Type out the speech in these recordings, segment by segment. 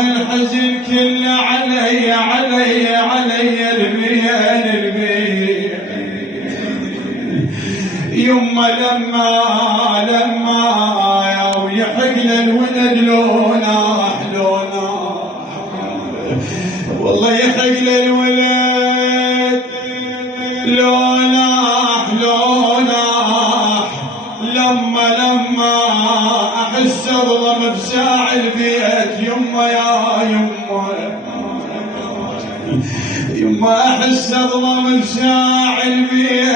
الحزن كله علي علي علي المين يما لما يحق للولد لونه والله يحق للولد لونه لما احس اظلم بساع البيت يما يا يما احس اظلم بساع البيت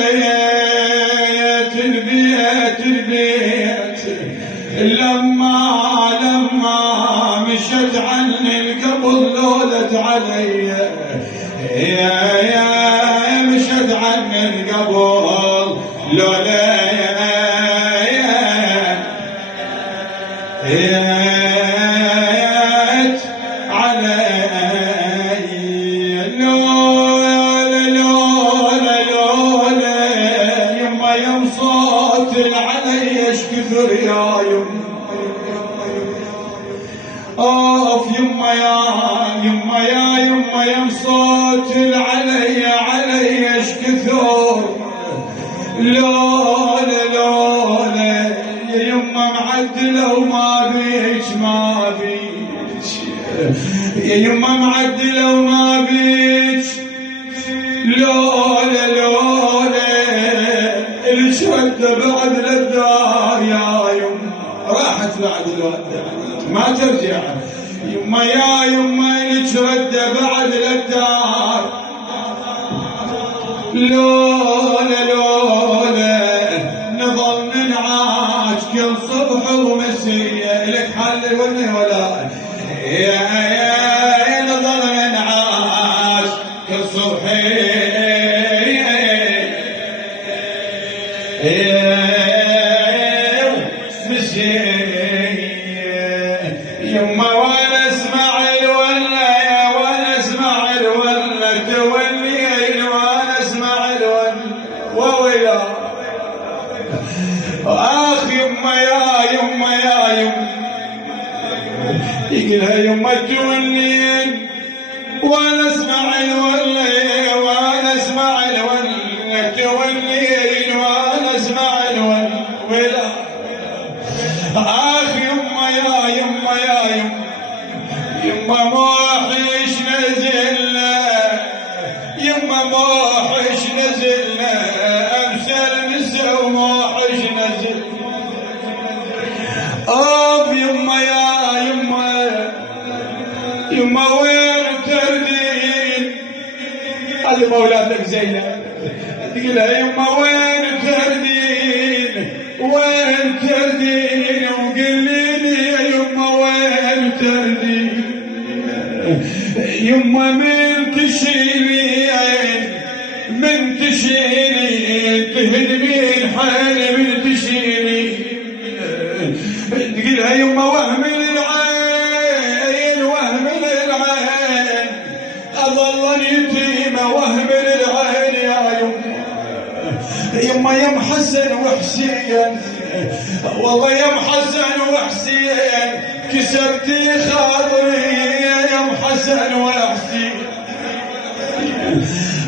لما مشت عني القبل لولت علي يا مشت عني القبل لولت كثر يا يما صوت علي ايش كثر لولا يا يما معدله وما بيك يا يما معدله وما بيك لولا الشهد بعد للدار يا يما راحت بعد الوداع ما ترجع يما يا يما الشهد بعد للدار لولا نظل ننعاش كل صبح ومسية لك حل ولا يا نظل ننعاش كل صبح يما وانا اسمع الولا تولي وانا اسمع الولا اخ يما يقولها يما تولين وانا اسمع الولا تولين وانا اسمع الولا اخ يما موحش نزلنا امثال نسا وموحش نزل يما وين تردين هذه مولاتك زينب تقولها يما وين تردين وقلي لي يا يما وين تردين يما من تشيلين تهدمي الحال من تشيلين تقولها يما وهم للعين أظل يتيمة وهم للعين يا يما يا حسن وحسين والله يا حسن وحسين كسرتي خاطري يا حسن وحسين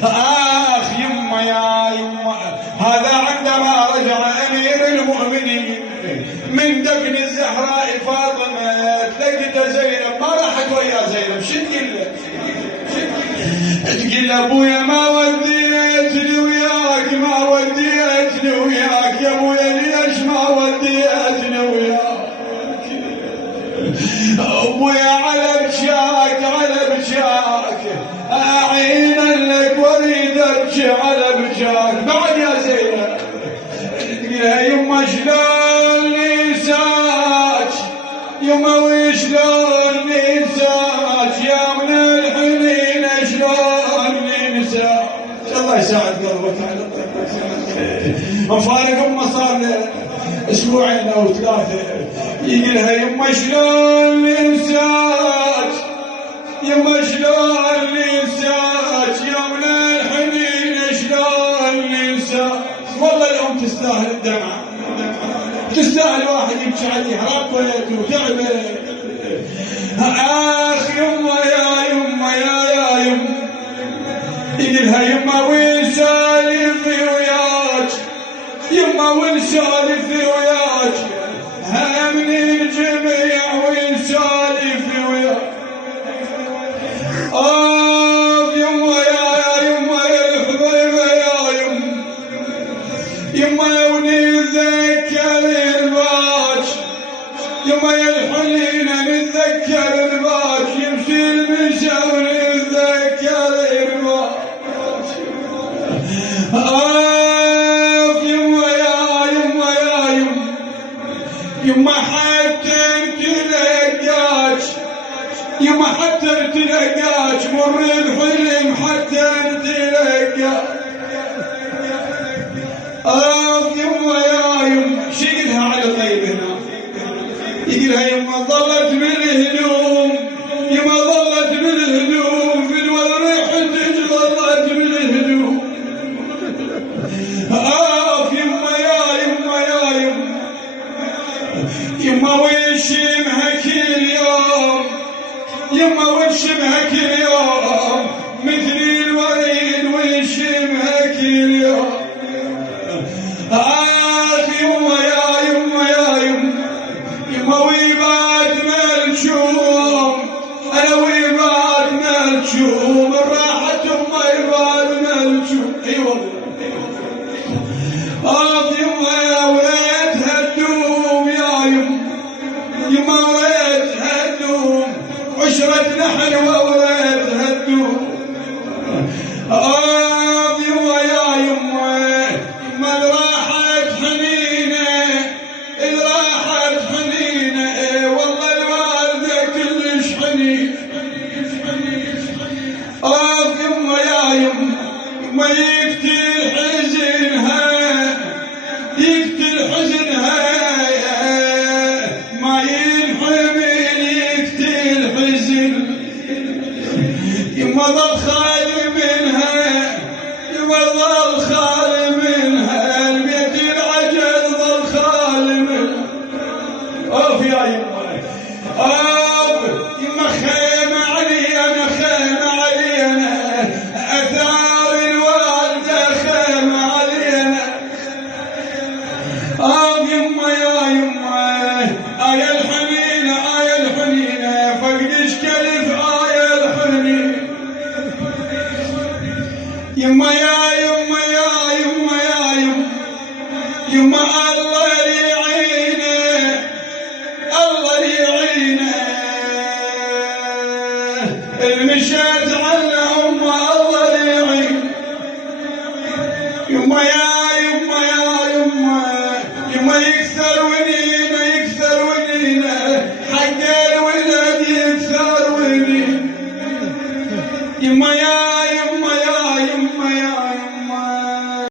اخ يما هذا عندما رجع امير المؤمنين من دفن الزهراء فاطمه لقيت زينب ما راحت ويا زينب شو تقول ابويا ما وديتني وياك يا ابويا ليش ما وديتني وياك ابويا على بشاك اعين لك واريد ابكي على بشاك بعد يا زينب تقولها يما شلون ننساك يما وشلون ننساك يا من الحنين شلون ننساك الله يساعد قلبك على مفارق امه صار له اسبوعين او ثلاثه يقولها يما شلون ننساك يا من الحنين شلون ننساك والله الام تستاهل الدمعه تستاهل واحد يمشي عليها ربت وتعبت يما حتى تلقاك مر الحلم حتى تلقاك. يما يا يما شيلها على الغيب هنا يقولها يما ظلت بالهدوم يما ظلت بالهدوم في الورح ظلت بالهدوم. يما يا يما يا يما يما وشمها كل يوم يما وشمها كل يوم مثل الوريد وشمها كل يوم. يما يا يما يا يما يما ويبعد ملشوم انا ويبعد ملشوم راحت يما يبعد ملشوم. اي والله يما يا وليتها تدوم يا يما يما وليتها تدوم عشرتنا حلوه وليتها تدوم. يما يا يما يما راحت حنينه راحت حنينه والله الوالده كلش حنين. يما يا يما يقتل حزنها يقتل حزنها ما ينحمل يقتل حزن. يما ظل خالي منها يما ظل خالي منها البيت العجل ظل خالي منها. يا يما يما خيمة علي انا خيمة علي انا اثار الوالدة خيمة علي انا. يما يا يما آية الحنينة آية الحنينة فقدش كلف آية الحنينة. يما يا يما يا يما يا يما يما الله يعينه الله يعينه المشات على أمه الله يعينه. يما يا يما يا يما يما يكثر ونينا يكثر ونينا حق الولد يكثر ونينا. يما